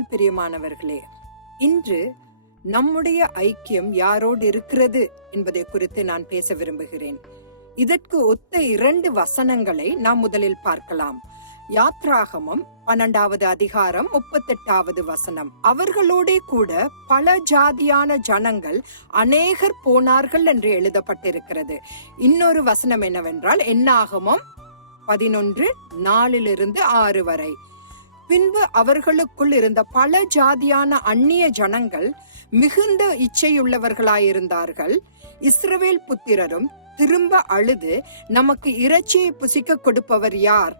கடவுள் பிரியமானவர்களே இன்று நம்முடைய ஐக்கியம் யாரோடு இருக்கிறது என்பதை குறித்து நான் பேச விரும்புகிறேன். இதற்கு ஒத்த இரண்டு வசனங்களை நாம் முதலில் பார்க்கலாம். யாத்ராகமம் பன்னெண்டாவது அதிகாரம் முப்பத்தெட்டாவது வசனம். அவர்களோடே கூட பல ஜாதியான ஜனங்கள் அநேகர் போனார்கள் என்று எழுதப்பட்டிருக்கிறது. இன்னொரு வசனம் என்னவென்றால் என்னாகமம் பதினொன்று நாலிலிருந்து ஆறு வரை. பின்பு அவர்களுக்குள் இருந்த பல ஜாதியான அந்நிய ஜனங்கள் மிகுந்த இச்சையுள்ளவர்களாயிருந்தார்கள். இஸ்ரவேல் புத்திரரும் திரும்ப அழுது நமக்கு இறைச்சியை புசிக்க கொடுப்பவர் யார்?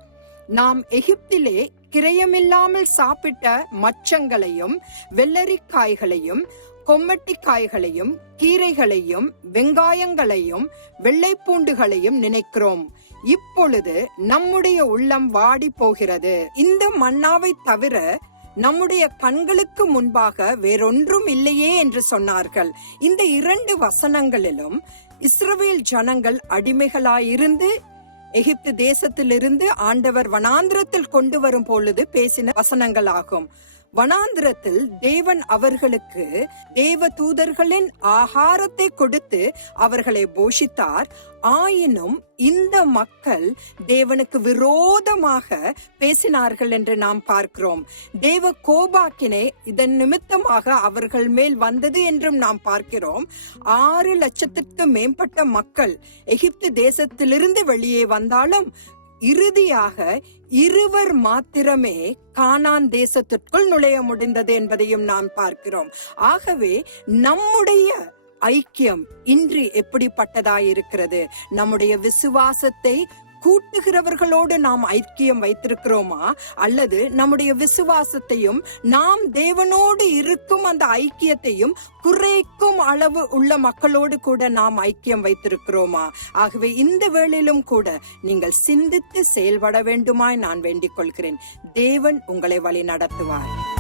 நாம் எகிப்திலே கிரயமில்லாமல் சாப்பிட்ட மச்சங்களையும் வெள்ளரிக்காய்களையும் கொம்மட்டிக்காய்களையும் கீரைகளையும் வெங்காயங்களையும் வெள்ளைப்பூண்டுகளையும் நினைக்கிறோம். இப்பொழுது நம்முடைய உள்ளம் வாடி போகிறது. இந்த மன்னாவை தவிர நம்முடைய கண்களுக்கு முன்பாக வேறொன்றும் இல்லையே என்று சொன்னார்கள். இந்த இரண்டு வசனங்களிலும் இஸ்ரவேல் ஜனங்கள் அடிமைகளாயிருந்து எகிப்து தேசத்திலிருந்து ஆண்டவர் வனாந்திரத்தில் கொண்டு வரும் பொழுது பேசின வசனங்களாகும். வனாந்திரத்தில் தேவன் அவர்களுக்கு தேவ தூதர்களின் ஆகாரத்தை கொடுத்து அவர்களை போஷித்தார். ஆயினும் இந்த மக்கள் தேவனுக்கு விரோதமாக பேசினார்கள் என்று நாம் பார்க்கிறோம். தேவ கோபாக்கினை இதன் நிமித்தமாக அவர்கள் மேல் வந்தது என்றும் நாம் பார்க்கிறோம். ஆறு லட்சத்திற்கு மேம்பட்ட மக்கள் எகிப்து தேசத்திலிருந்து வெளியே வந்தாலும் இறுதியாக இருவர் மாத்திரமே கானான் தேசத்திற்குள் நுழைய முடிந்தது என்பதையும் நாம் பார்க்கிறோம். ஆகவே நம்முடைய ஐக்கியம் இன்று எப்படிப்பட்டதாயிருக்கிறது? நம்முடைய விசுவாசத்தை கூட்டுகிறவர்களோடு நாம் ஐக்கியம் வைத்திருக்கிறோமா? அல்லது நம்முடைய விசுவாசத்தையும் நாம் தேவனோடு இருக்கும் அந்த ஐக்கியத்தையும் குறைக்கும் அளவு உள்ள மக்களோடு கூட நாம் ஐக்கியம் வைத்திருக்கிறோமா? ஆகவே இந்த வேளையிலும் கூட நீங்கள் சிந்தித்து செயல்பட வேண்டுமாய் நான் வேண்டிக் கொள்கிறேன். தேவன் உங்களை வழி நடத்துவார்